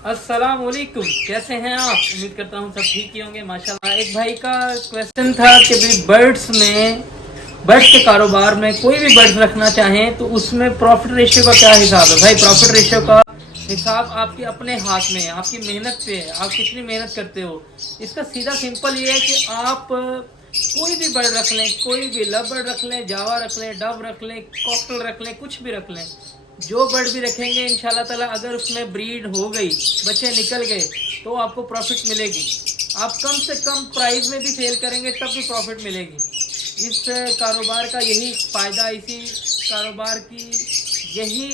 अस्सलाम वालेकुम, कैसे हैं आप? उम्मीद करता हूँ सब ठीक ही होंगे माशाल्लाह। एक भाई का क्वेश्चन था कि भाई बर्ड्स के कारोबार में कोई भी बर्ड्स रखना चाहें तो उसमें प्रॉफिट रेशियो का क्या हिसाब है? भाई प्रॉफिट रेशियो का हिसाब आपके अपने हाथ में है, आपकी मेहनत पे है, आप कितनी मेहनत करते हो। इसका सीधा सिंपल ये है कि आप कोई भी बर्ड रख लें, कोई भी लव बर्ड रख लें, जावा रख लें, डव रख लें, कॉकटेल रख लें, कुछ भी रख लें, जो बर्ड भी रखेंगे इंशाल्लाह ताला अगर उसमें ब्रीड हो गई, बच्चे निकल गए तो आपको प्रॉफिट मिलेगी। आप कम से कम प्राइस में भी सेल करेंगे तब भी प्रॉफिट मिलेगी। इस कारोबार का यही फ़ायदा, इसी कारोबार की यही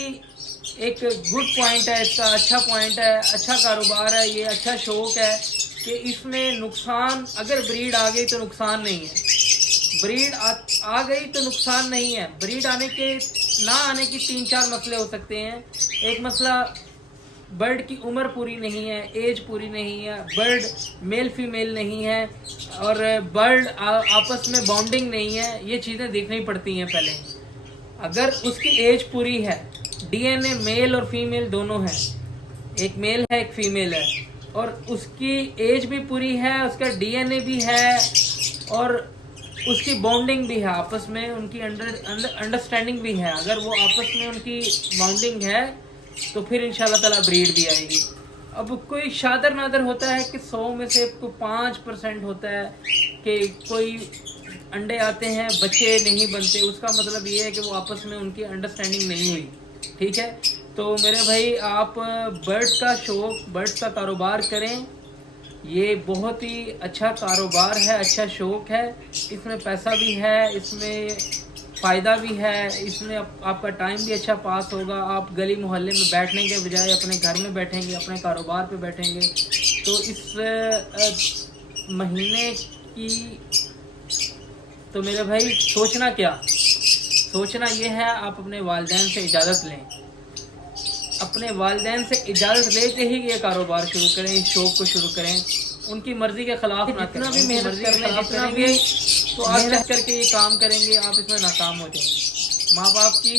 एक गुड पॉइंट है, इसका अच्छा पॉइंट है, अच्छा कारोबार है, ये अच्छा शौक है कि इसमें नुकसान, अगर ब्रीड आ गई तो नुकसान नहीं है, ब्रीड आ गई तो नुकसान नहीं है। ब्रीड आने के ना आने की तीन चार मसले हो सकते हैं। एक मसला, बर्ड की उम्र पूरी नहीं है, एज पूरी नहीं है, बर्ड मेल फीमेल नहीं है, और बर्ड आपस में बॉन्डिंग नहीं है, ये चीज़ें देखनी पड़ती हैं पहले। अगर उसकी एज पूरी है, डीएनए मेल और फीमेल दोनों हैं, एक मेल है एक फीमेल है, और उसकी एज भी पूरी है, उसका डीएनए भी है, और उसकी बॉन्डिंग भी है, आपस में उनकी अंडरस्टैंडिंग भी है, अगर वो आपस में उनकी बॉन्डिंग है तो फिर इंशाल्लाह ताला ब्रीड भी आएगी। अब कोई शादर नादर होता है कि 100 में से 5% होता है कि कोई अंडे आते हैं बच्चे नहीं बनते, उसका मतलब ये है कि वो आपस में उनकी अंडरस्टैंडिंग नहीं हुई। ठीक है, तो मेरे भाई आप बर्ड्स का शौक, बर्ड्स का कारोबार करें, ये बहुत ही अच्छा कारोबार है, अच्छा शौक है, इसमें पैसा भी है, इसमें फ़ायदा भी है, इसमें आपका टाइम भी अच्छा पास होगा। आप गली मोहल्ले में बैठने के बजाय अपने घर में बैठेंगे, अपने कारोबार पे बैठेंगे। तो इस महीने की, तो मेरे भाई सोचना क्या, सोचना ये है, आप अपने वालिदैन से इजाज़त लें, अपने वालिदैन से इजाज़त लेके ही ये कारोबार शुरू करें, इस शौक़ को शुरू करें, उनकी मर्ज़ी के ख़िलाफ़ ना करें। जितना भी मेहनत कर लें, जितना भी तो आप मेहनत करके ये काम करेंगे, आप इसमें नाकाम हो जाएंगे। माँ बाप की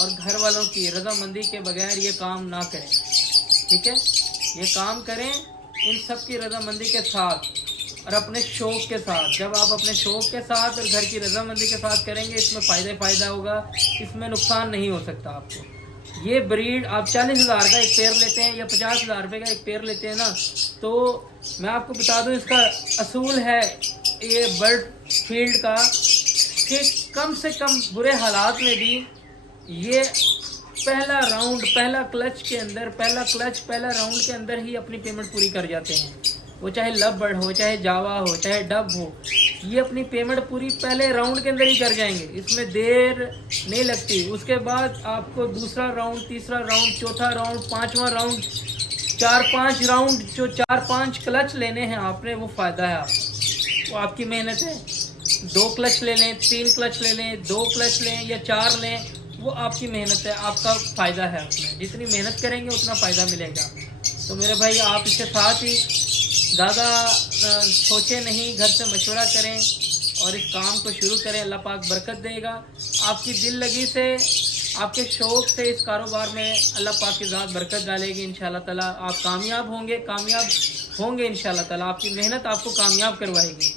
और घर वालों की रजामंदी के बगैर ये काम ना करें। ठीक है, ये काम करें इन सब की रजामंदी के साथ और अपने शौक़ के साथ। जब आप अपने शौक़ के साथ और घर की रजामंदी के साथ करेंगे, इसमें फ़ायदा होगा, इसमें नुकसान नहीं हो सकता आपको। ये ब्रीड आप 40,000 का एक पेयर लेते हैं या 50,000 रुपये का एक पेयर लेते हैं ना, तो मैं आपको बता दूं इसका असूल है ये बर्ड फील्ड का कि कम से कम बुरे हालात में भी ये पहला राउंड, पहला पहला राउंड के अंदर ही अपनी पेमेंट पूरी कर जाते हैं। वो चाहे लव बर्ड हो, चाहे जावा हो, चाहे डब हो, ये अपनी पेमेंट पूरी पहले राउंड के अंदर ही कर जाएंगे, इसमें देर नहीं लगती। उसके बाद आपको दूसरा राउंड, तीसरा राउंड, चौथा राउंड, पांचवा राउंड, 4-5 राउंड, जो 4-5 क्लच लेने हैं आपने, वो फ़ायदा है आपको, वो आपकी मेहनत है। 2 क्लच ले लें, 3 क्लच ले लें, 2 क्लच लें या 4 लें, वो आपकी मेहनत है, आपका फ़ायदा है उसमें। जितनी मेहनत करेंगे उतना फ़ायदा मिलेगा। तो मेरे भाई आप इसके साथ ही ज़्यादा सोचें नहीं, घर से मशवरा करें और इस काम को शुरू करें। अल्लाह पाक बरकत देगा। आपकी दिल लगी से, आपके शौक़ से इस कारोबार में अल्लाह पाक की ज़ात बरकत डालेगी। इंशाल्लाह ताला आप कामयाब होंगे इंशाल्लाह ताला। आपकी मेहनत आपको कामयाब करवाएगी।